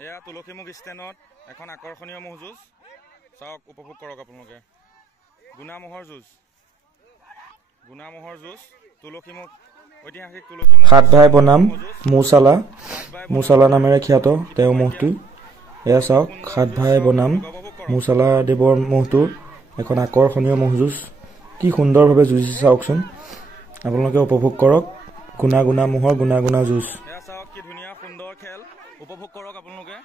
এয়া তুলসীমুখ ষ্টেণ্ডত এখন আকৰ্ষণীয় ম'হ যুঁজ চাওক উপভোগ কৰক আপোনালোকে গুণা ম'হৰ যুঁজ তুলসীমুখ ঐতিহাসিক তুলসীমুখ সাত ভাই বনাম মুছালা নামেৰে খ্যাত তেওঁ ম'হটো এয়া চাওক সাত ভাই বনাম মুছালা দেৱৰ ম'হটো এখন আকৰ্ষণীয় ম'হ যুঁজ কি সুন্দৰভাৱে যুঁজিছে চাওকচোন আপোনালোকে উপভোগ কৰক গুণা ম'হৰ গুণা যুঁজ এয়া চাওক কি ধুনীয়া সুন্দৰ খেল উপভোগ কৰক আপোনালোকে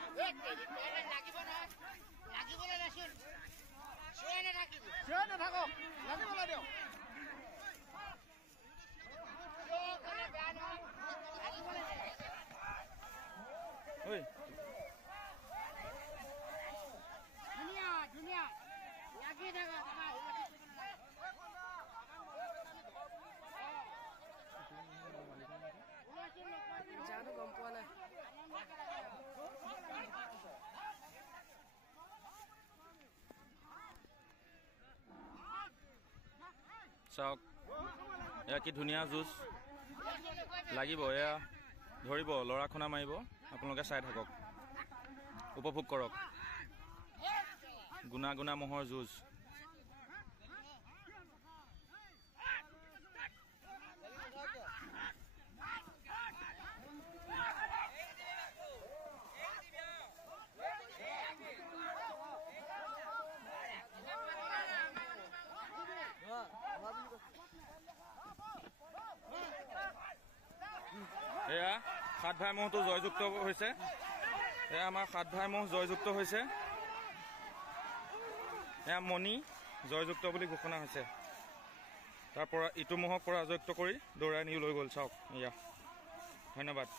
চাওক এয়া কি ধুনীয়া যুঁজ লাগিব এয়া ধৰিব লৰা খুনা মাৰিব আপোনালোকে চাই থাকক উপভোগ কৰক গুণা ম'হৰ যুঁজ এয়া সাত ভাই ম'হটো জয়যুক্ত হৈছে এয়া আমাৰ সাত ভাই ম'হ জয়যুক্ত হৈছে এয়া মণি জয়যুক্ত বুলি ঘোষণা হৈছে তাৰ পৰা ইটো ম'হক পৰাজয়যুক্ত কৰি দৌৰাই নি লৈ গ'ল চাওক এয়া ধন্যবাদ।